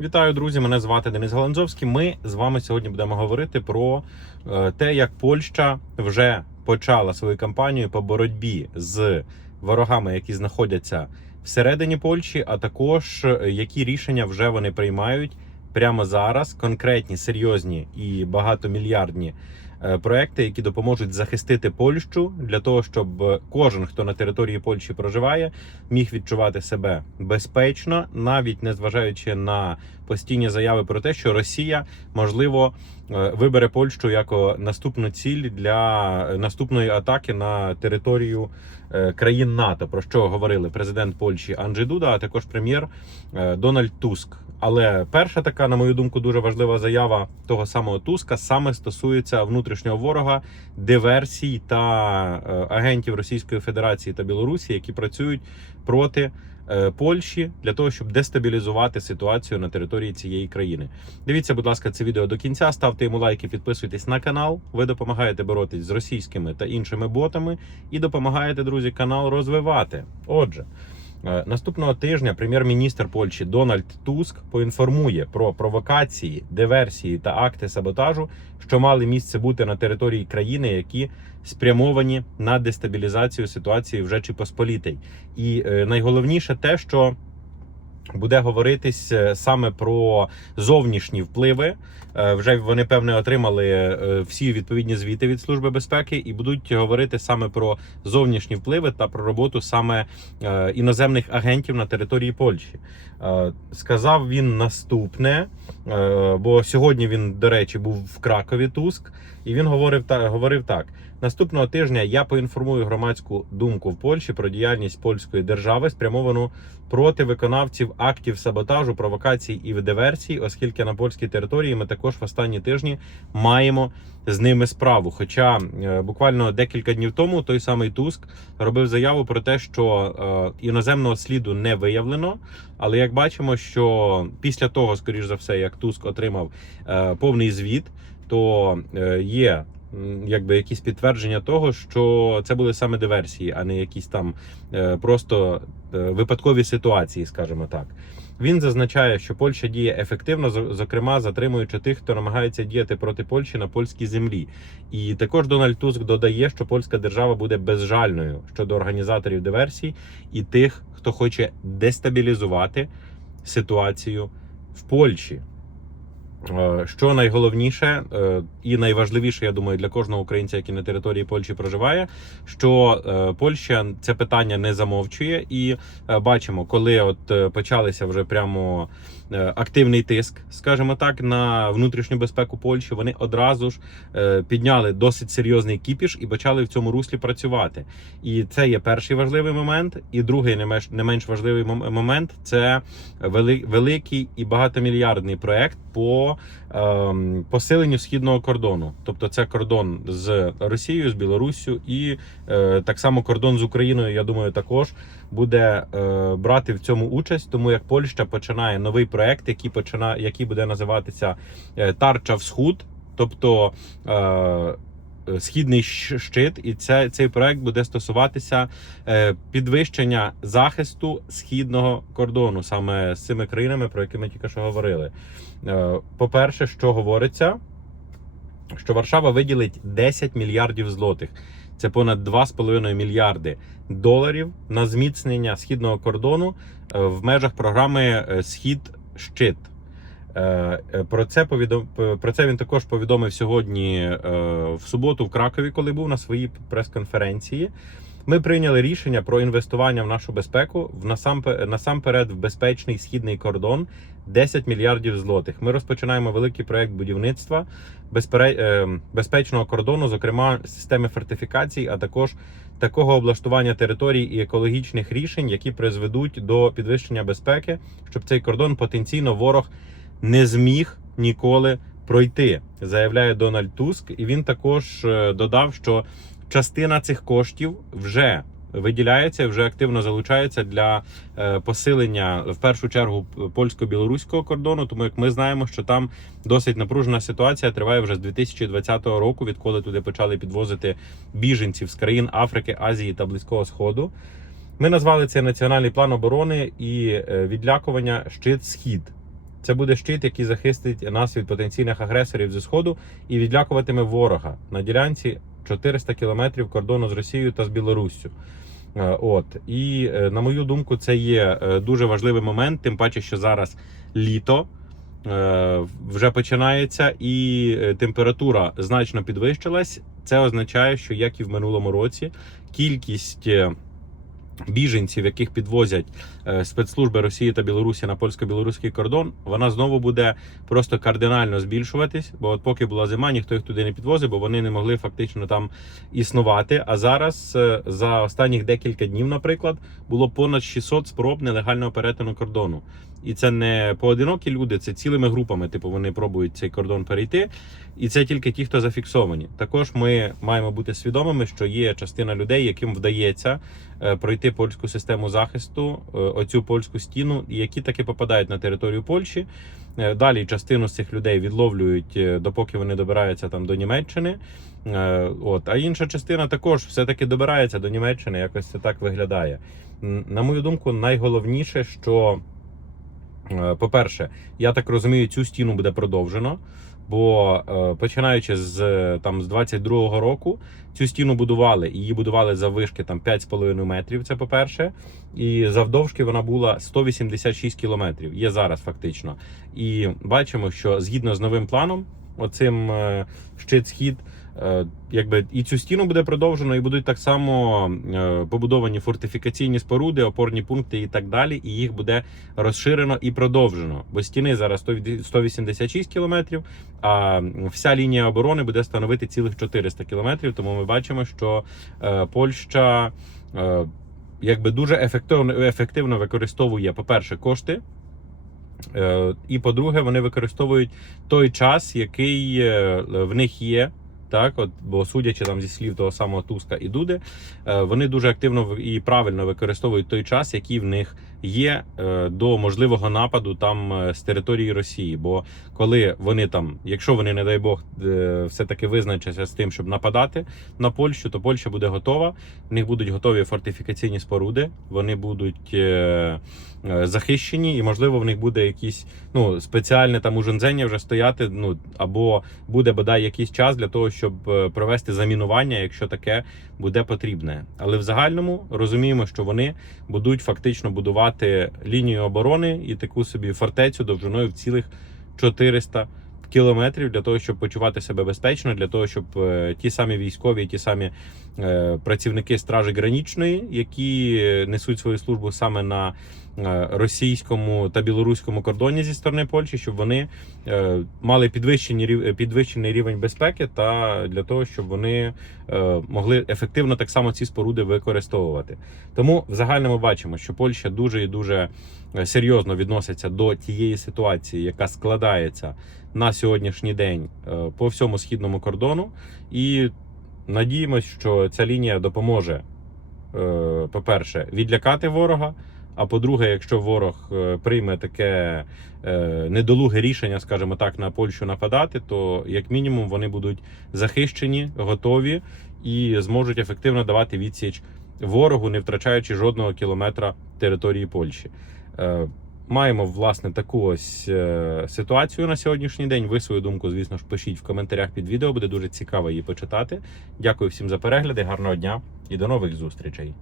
Вітаю, друзі! Мене звати Денис Галанзовський. Ми з вами сьогодні будемо говорити про е, те, як Польща вже почала свою кампанію по боротьбі з ворогами, які знаходяться всередині Польщі, а також е, які рішення вже вони приймають прямо зараз. Конкретні, серйозні і багатомільярдні проекти, які допоможуть захистити Польщу для того, щоб е, кожен, хто на території Польщі проживає, міг відчувати себе безпечно, навіть не зважаючи на постійні заяви про те, що Росія можливо е, вибере Польщу як наступну ціль для е, наступної атаки на територію е, країн НАТО. Про що говорили президент Польщі Анджей Дуда, а також прем'єр е, Дональд Туск. Але перша така, на мою думку, дуже важлива заява того самого Туска саме стосується внутрішнього ворога, диверсій та е, агентів Російської Федерації та Білорусі, які працюють проти е, Польщі для того, щоб дестабілізувати ситуацію на території цієї країни. Дивіться, будь ласка, це відео до кінця. Ставте йому лайки, підписуйтесь на канал. Ви допомагаєте боротись з російськими та іншими ботами і допомагаєте, друзі, канал розвивати. Отже. Е, Наступного тижня прем'єр-міністр Польщі Дональд Туск поінформує про провокації, диверсії та акти саботажу, що мали місце бути на території країни, які спрямовані на дестабілізацію ситуації в Речі Посполітій. І е, найголовніше те, що буде говоритись е, саме про зовнішні впливи. Е, Вже вони певне отримали е, всі відповідні звіти від служби безпеки і будуть говорити саме про зовнішні впливи та про роботу саме іноземних агентів на території Польщі. Сказав він наступне, бо сьогодні він, до речі, був в Кракові Туск, і він говорив та говорив так: наступного тижня я поінформую громадську думку в Польщі про діяльність польської держави, спрямовану проти виконавців актів саботажу, провокацій і диверсій, оскільки на польській території ми також в останні тижні маємо з ними справу. Хоча е, буквально декілька днів тому той самий Туск робив заяву про те, що е, іноземного сліду не виявлено. Але як бачимо, що після того, скоріш за все, як Туск отримав е, повний звіт, то е, є якби якісь підтвердження того, що це були саме диверсії, а не якісь там е, просто е, випадкові ситуації, скажімо так. Він зазначає, що Польща діє ефективно, зокрема затримуючи тих, хто намагається діяти проти Польщі на польській землі. І також Дональд Туск додає, що польська держава буде безжальною щодо організаторів диверсій і тих, хто хоче дестабілізувати ситуацію в Польщі. Е, Що найголовніше е, і найважливіше, я думаю, для кожного українця, який на території Польщі проживає, що е, Польща це питання не замовчує, і бачимо, коли от почалися вже прямо активний тиск, скажімо так, на внутрішню безпеку Польщі, вони одразу ж підняли досить серйозний кіпіш і почали в цьому руслі працювати. І це є перший важливий момент. І другий не менш не менш важливий момент це великий і багатомільярдний проект по ем, посиленню східного кордону. Тобто, це кордон з Росією, з Білоруссю і е, так само кордон з Україною. Я думаю, також буде е, брати в цьому участь, тому як Польща починає новий проект, який починає, який буде називатися е, Тарча Всхуд, тобто. Е, Східний щит, і це цей проект буде стосуватися е, підвищення захисту східного кордону саме з цими країнами, про які ми тільки що говорили. Е, По-перше, що говориться, що Варшава виділить 10 мільярдів злотих. Це понад 2,5 мільярди доларів на зміцнення східного кордону в межах програми Схід Щит. Е, е, Про це повідом... про це він також повідомив сьогодні е, в суботу в Кракові, коли був на своїй прес-конференції. Ми прийняли рішення про інвестування в нашу безпеку в насампе- насамперед в безпечний східний кордон 10 мільярдів злотих. Ми розпочинаємо великий проект будівництва безпере... безпечного кордону, зокрема системи фортифікацій, а також такого облаштування територій і екологічних рішень, які призведуть до підвищення безпеки, щоб цей кордон потенційно ворог не зміг ніколи пройти, заявляє Дональд Туск. І він також е, додав, що частина цих коштів вже виділяється, вже активно залучається для е, посилення в першу чергу польсько-білоруського кордону. Тому як ми знаємо, що там досить напружена ситуація триває вже з 2020 року, відколи туди почали підвозити біженців з країн Африки, Азії та Близького Сходу. Ми назвали це національний план оборони і е, відлякування щит схід. Це буде щит, який захистить нас від потенційних агресорів зі сходу і відлякуватиме ворога на ділянці 400 кілометрів кордону з Росією та з Білоруссю. Е, От і е, на мою думку, це є е, дуже важливий момент, тим паче, що зараз літо вже починається, і температура значно підвищилась. Це означає, що як і в минулому році, кількість біженців, яких підвозять е, спецслужби Росії та Білорусі на польсько-білоруський кордон, вона знову буде просто кардинально збільшуватись. Бо от поки була зима, ніхто їх туди не підвозив, бо вони не могли фактично там існувати. А зараз е, за останніх декілька днів, наприклад, було понад 600 спроб нелегального перетину кордону. І це не поодинокі люди, це цілими групами. Типу вони пробують цей кордон перейти, і це тільки ті, хто зафіксовані. Також ми маємо бути свідомими, що є частина людей, яким вдається е, пройти польську систему захисту, е, оцю польську стіну, які таки попадають на територію Польщі. Е, Далі частину з цих людей відловлюють, допоки вони добираються там до Німеччини. От, а інша частина також все-таки добирається до Німеччини. Якось це так виглядає. На мою думку, найголовніше, що, по-перше, я так розумію, цю стіну буде продовжено. Бо е, починаючи з е, там з 22-го року цю стіну будували, її будували за вишки там 5,5 метрів. Це по-перше, і завдовжки вона була 186 кілометрів. Є зараз фактично. І бачимо, що згідно з новим планом, оцим е, щит схід. Е, Якби і цю стіну буде продовжено, і будуть так само е, побудовані фортифікаційні споруди, опорні пункти і так далі. І їх буде розширено і продовжено. Бо стіни зараз 186 кілометрів, а вся лінія оборони буде становити цілих 400 кілометрів. Тому ми бачимо, що е, Польща якби дуже ефективно, ефективно використовує, по-перше, кошти. І по-друге, вони використовують той час, який в них є. Так, от, бо судячи там зі слів того самого Туска і Дуди, е, вони дуже активно і правильно використовують той час, який в них є е, до можливого нападу там е, з території Росії. Бо коли вони там, якщо вони, не дай Бог, е, все-таки визначаться з тим, щоб нападати на Польщу, то Польща буде готова. В них будуть готові фортифікаційні споруди, вони будуть захищені, і можливо в них буде якісь ну спеціальне там ужонзення вже стояти. Ну або буде бодай якийсь час для того, щоб провести замінування, якщо таке буде потрібне. Але в загальному розуміємо, що вони будуть фактично будувати лінію оборони і таку собі фортецю довжиною в цілих 400 кілометрів для того, щоб почувати себе безпечно, для того, щоб е, ті самі військові, ті самі е, працівники стражі гранічної, які несуть свою службу саме на е, російському та білоруському кордоні зі сторони Польщі, щоб вони мали підвищені рів- підвищений рівень безпеки, та для того, щоб вони могли ефективно так само ці споруди використовувати. Тому в загальному бачимо, що Польща дуже і дуже серйозно відноситься до тієї ситуації, яка складається на сьогоднішній день е, по всьому східному кордону, і надіємось, що ця лінія допоможе, е, по-перше, відлякати ворога. А по-друге, якщо ворог е, прийме таке недолуге рішення, скажімо так, на Польщу нападати, то як мінімум вони будуть захищені, готові і зможуть ефективно давати відсіч ворогу, не втрачаючи жодного кілометра території Польщі. Маємо власне таку ось е, ситуацію на сьогоднішній день. Ви свою думку, звісно ж, пишіть в коментарях під відео. Буде дуже цікаво її почитати. Дякую всім за перегляди. Гарного дня і до нових зустрічей.